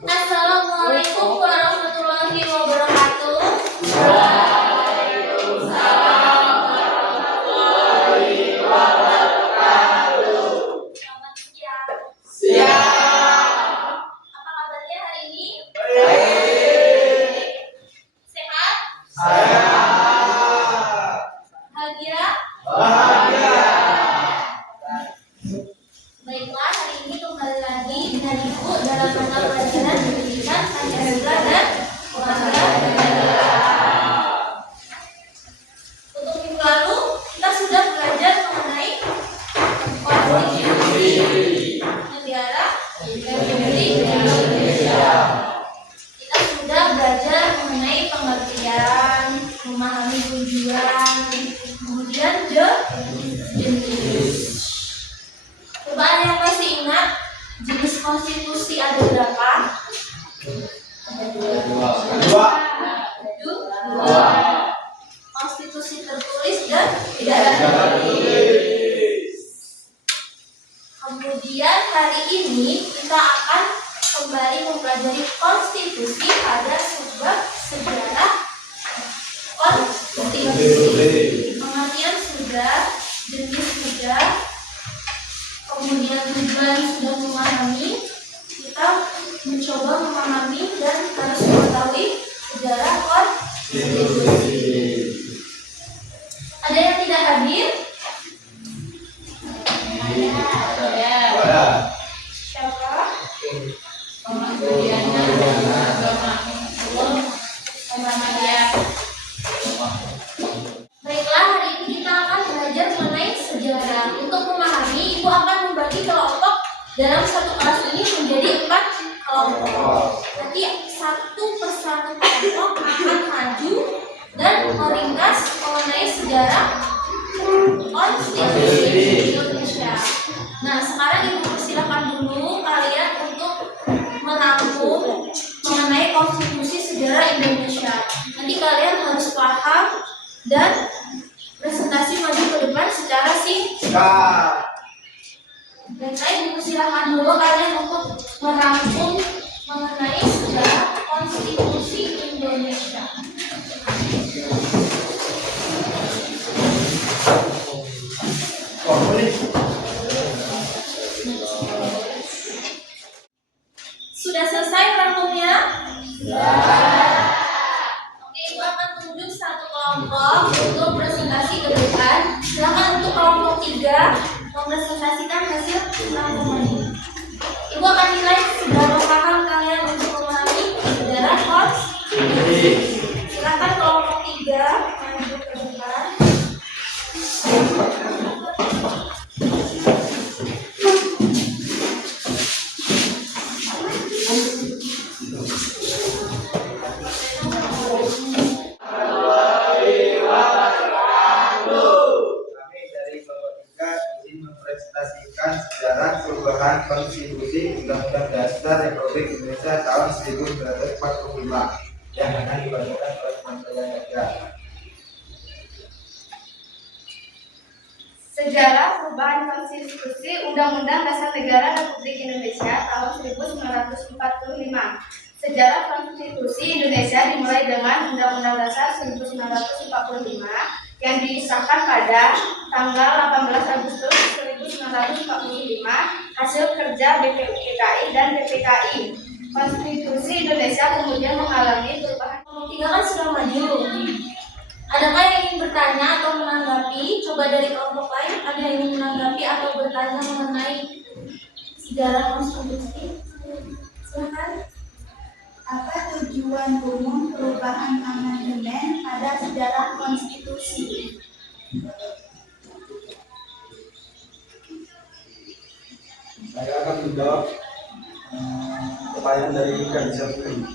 Assalamualaikum warahmatullahi wabarakatuh. Selamat siang. Apa kabarnya hari ini? Sehat? Bahagia? Baiklah, hari ini kembali lagi dengan Ibu dalam mata pelajaran pendidikan Pancasila dan Olahraga Negara. Untuk minggu lalu kita sudah belajar mengenai konstitusi negara Republik Indonesia. Kita sudah belajar mengenai pengertian, memahami tujuan, kemudian jenis. Coba ada yang masih ingat jenis konstitusi ada berapa? Ada dua. Konstitusi tertulis dan tidak tertulis. Kemudian hari ini kita akan kembali mempelajari konstitusi, ada sebuah sejarah konstitusi. Pengertian sudah, jenis sudah, kemudian tujuan sudah memahami. Kita mencoba memahami dan harus mengetahui sejarah konstitusi. Ada yang tidak hadir? Ada. Siapa? Baiklah, hari ini kita akan belajar mengenai sejarah. Untuk memahami, Ibu akan membagi kelompok dalam satu kelas ini menjadi 4 kelompok. Nanti satu persatu kelompok akan maju dan meringkas mengenai sejarah konstitusi Indonesia. Nah, sekarang Ibu persilakan dulu kalian untuk merangkum mengenai konstitusi sejarah Indonesia. Nanti kalian harus paham dan presentasi maju ke depan secara singkat. Dan saya Ibu persilakan dulu kalian untuk merangkum mengenai sejarah konstitusi Indonesia. Sudah selesai merangkumnya? Oke, Ibu akan tunjuk satu kelompok untuk presentasi ke depan. Silakan untuk kelompok 3 mempresentasikan hasil rangkumannya. Ibu akan nilai seberapa paham kalian untuk memahami sejarah konstitusi. Silakan kelompok 3 maju ke depan. Mempresentasikan sejarah perubahan konstitusi Undang-Undang Dasar Republik Indonesia tahun 1945 yang akan dibacakan oleh Menteri Negara. Sejarah perubahan konstitusi Undang-Undang Dasar Negara Republik Indonesia tahun 1945. Sejarah konstitusi Indonesia dimulai dengan Undang-Undang Dasar 1945 yang disahkan pada tanggal 18 Agustus 1945 hasil kerja BPUPKI dan BPKI. Konstitusi Indonesia kemudian mengalami perubahan. Kelompok 3 kan sudah maju. Adakah yang ingin bertanya atau menanggapi? Coba dari kelompok lain ada yang ingin menanggapi atau bertanya mengenai sejarah konstitusi? Silakan. Apa tujuan umum perubahan amandemen pada sejarah konstitusi? Saya akan menjawab pertanyaan dari Kadisar ini.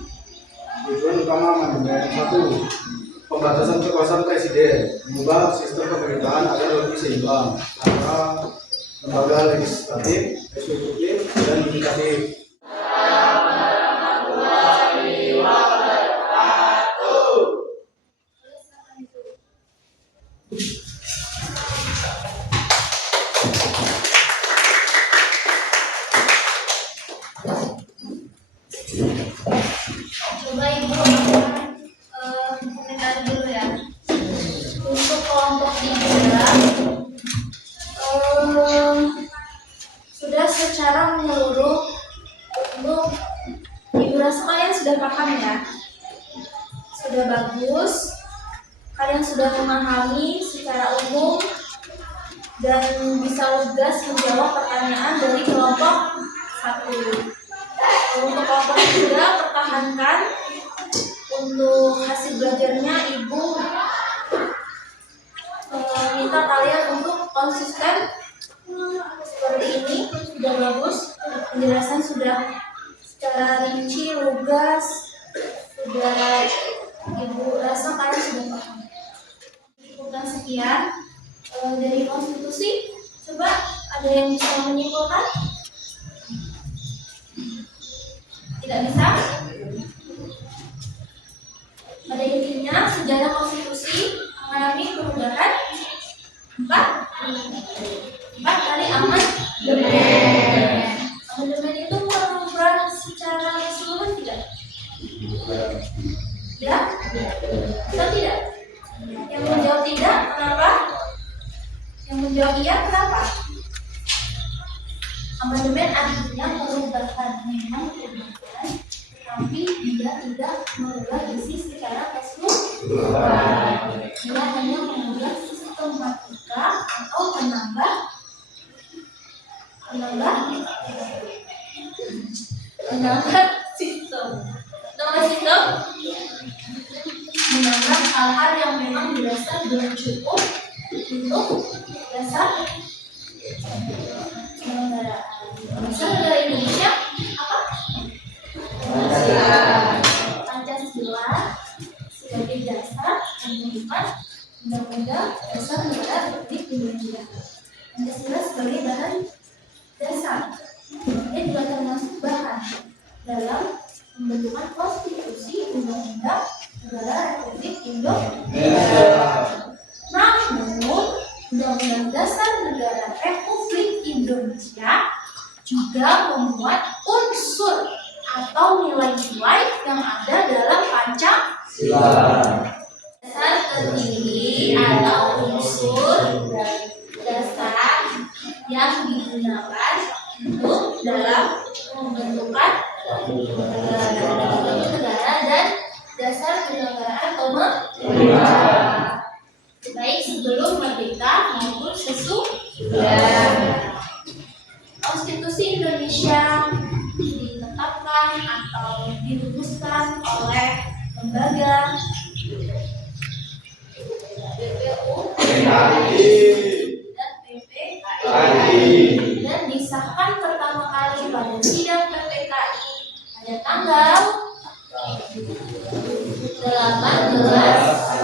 Tujuan utama amandemen 1. Pembatasan kekuasaan presiden, mengubah sistem pemerintahan agar lebih seimbang antara lembaga legislatif, eksekutif, dan yudikatif. Coba ibu lakukan komentar dulu ya. Untuk kelompok 3 sudah secara menyeluruh untuk ibu rasa kalian sudah paham ya, sudah bagus, kalian sudah memahami secara umum dan bisa lugas menjawab pertanyaan dari kelompok 1. Untuk kelompok 3 pertahankan untuk hasil belajarnya. Ibu minta kalian untuk konsisten seperti ini. Sudah bagus, penjelasan sudah secara rinci, lugas, sudah ibu rasa kalian sudah paham. Cukupkan sekian dari konstitusi. Coba ada yang bisa menyimpulkan? Tidak bisa? Pada intinya sejarah konstitusi mengalami perubahan 4 kali amandemen. Amandemen itu merubah secara keseluruhan tidak? Ya? Atau tidak? Yang menjawab tidak, kenapa? Yang menjawab iya, kenapa? Amandemen artinya perubahan, memang perubahan, tapi dia tidak mengubah isi secara keseluruhan. Dia hanya mengubah sistematika atau menambah sistem. Menambah hal-hal yang memang dirasa belum cukup untuk dasar penyelenggaraan. Dasar negara Indonesia apa? Pancasila sebagai dasar pembentukan undang-undang dasar negara Republik Indonesia. Pancasila sebagai bahan dasar. Dia juga termasuk bahan dalam pembentukan konstitusi undang-undang negara Republik Indonesia. Namun, Undang-Undang Dasar Negara Republik Indonesia juga memuat unsur atau nilai-nilai yang ada dalam Pancasila. Dasar tertinggi atau unsur dasar yang digunakan untuk dalam pembentukan negara dan dasar penyelenggaraan pemerintahan, baik sebelum merdeka maupun sesudah. Konstitusi Indonesia ditetapkan atau dirumuskan oleh lembaga BPU dan PPKI dan disahkan pertama kali pada sidang PPKI pada tanggal 18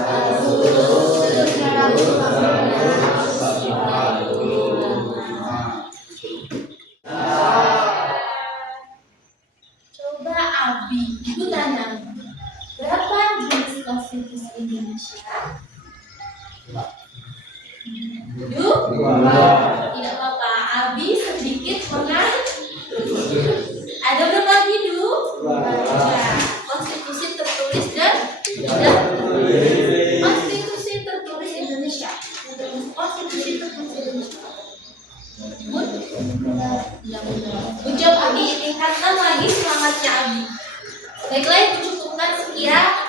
Agustus 1945. Coba Abi, ibu tanya, berapa jenis konstitusi Indonesia? 7? Tidak apa-apa, Abi sedikit ada berapa hidu? Konstitusi tertulis dan tidak tertulis. Konstitusi tertulis Indonesia. Konstitusi tertulis Indonesia. Ucap Abi, tingkatkan lagi semangatnya Abi. Baiklah, ibu cukupkan sekian.